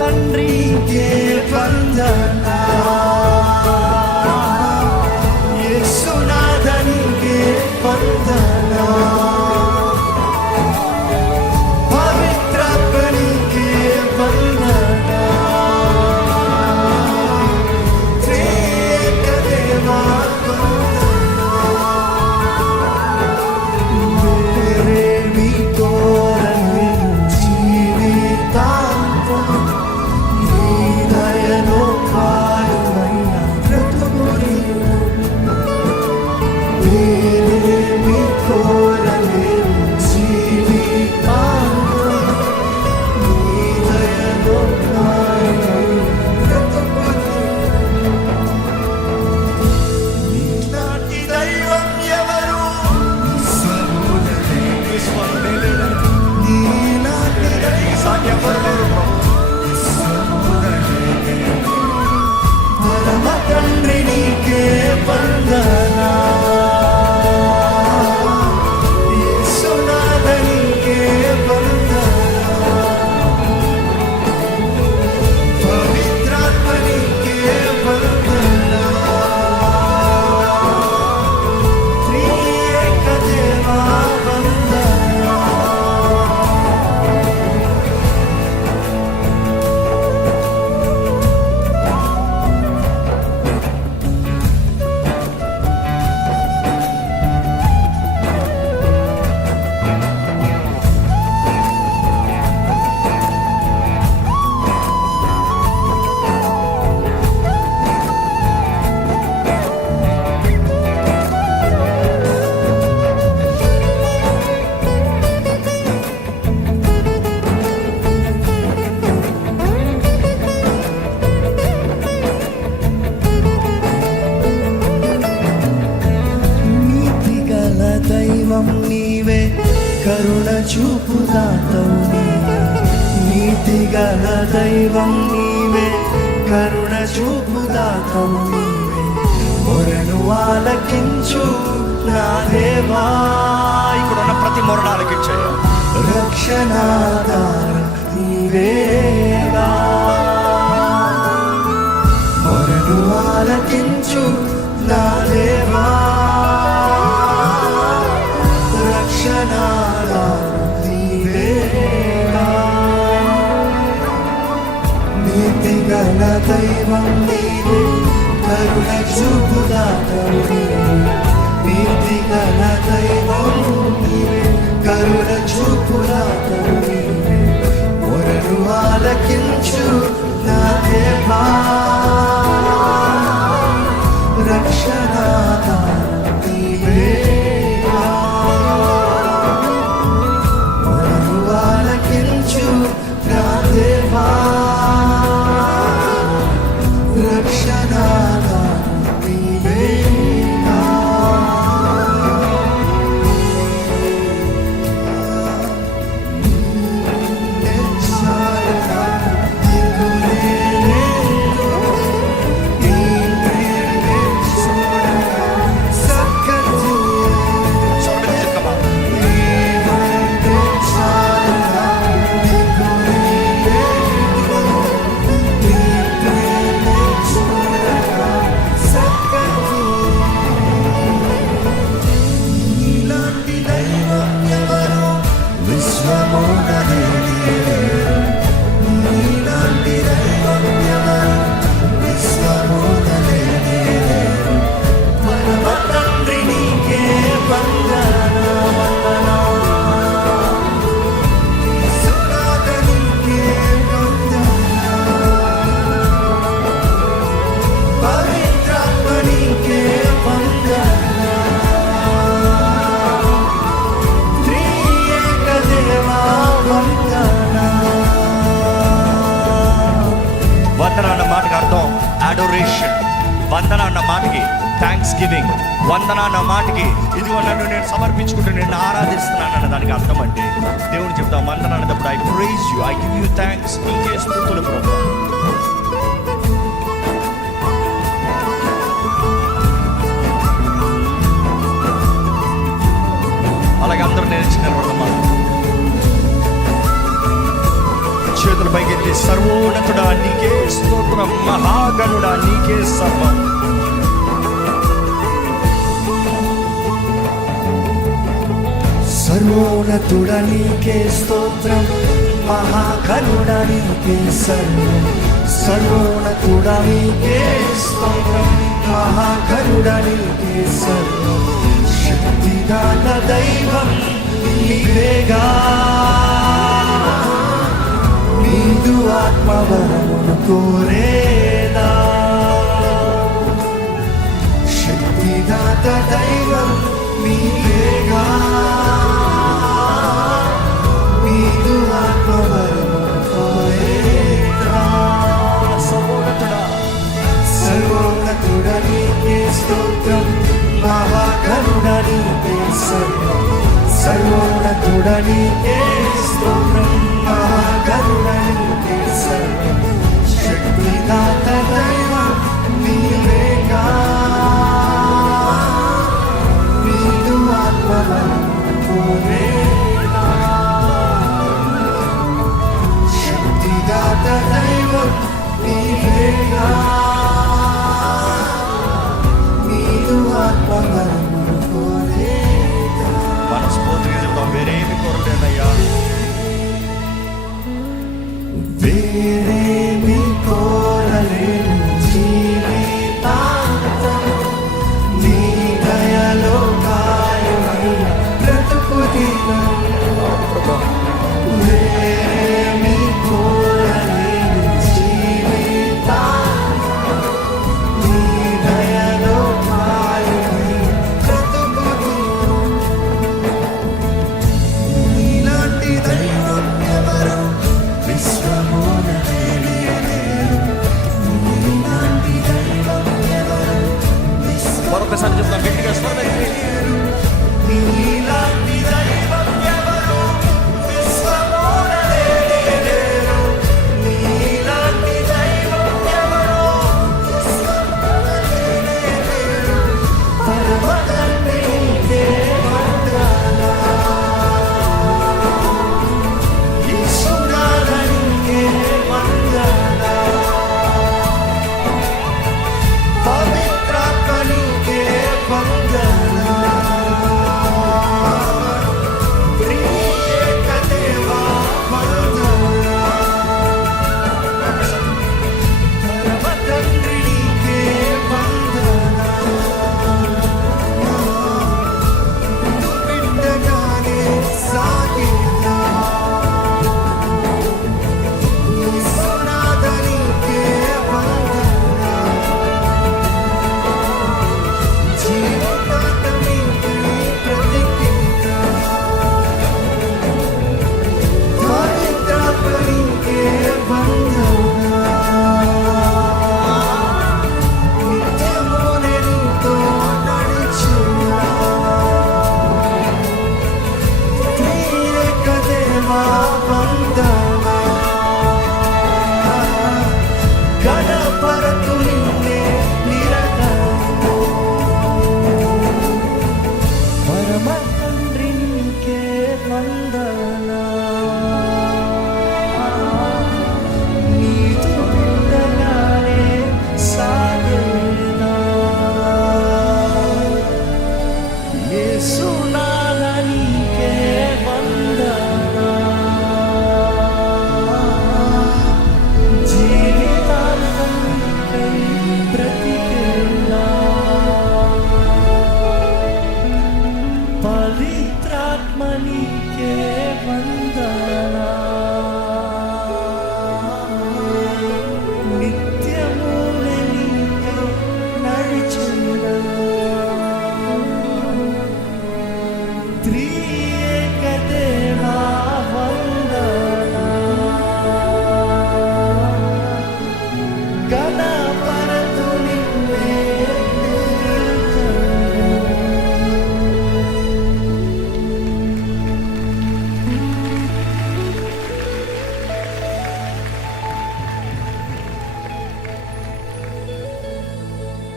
తండ్రికి మేరేమి కోరని దైవం నీవే కరుణ చూపుదాతవు నీవే. నీతి గల దైవం నీవే కరుణ చూపుదాతవు నీవే. మొరను ఆలకించు నా దేవా. ప్రతి మొరణ ఆలకించాయి రక్షణాధార నీవేగా మొరను ఆలకించు నా నీతి గల దైవం నీవే. కరుణ చూపుదాతవు నీవే నీతి గల దైవం నీవే. కరుణ చూపుదాతవు నీవే మొరను ఆలకించు నా దేవా. అడోరేషన్ వందన అన్న మాటకి థ్యాంక్స్ గివింగ్ వందన అన్న మాటకి ఇదిగో నన్ను నేను సమర్పించుకుంటూ నేను ఆరాధిస్తున్నాను అన్న దానికి అర్థం అంటే దేవుడు చెప్తాం వందన అన్నప్పుడు I praise you I give you thanks నీకే స్థుతులు ప్రభు. అలాగే అందరూ నేర్చి నిలబడతాం చేతులు పైకెత్తి సర్వోన్నతుడా నీకే స్తోత్రం మహాగణుడా నీకే సర్వం. సర్వోన్నతుడా నీకే స్తోత్రం మహాగణుడా నీకే సర్వం. సర్వోన్నతుడా నీకే స్తోత్రం మహాగణుడా నీకే సర్వం. శక్తిదాన దైవం నీవేగా. నీదు ఆత్మవరమును కోరేనా. శక్తిదాత దైవం మీరేగా. నీదు ఆత్మవరమును కోరేనా. సర్వోన్నతుడ. నీకే స్తోత్రం. మహాకరుణ నీకే సర్వం. స్తోత్రం. Here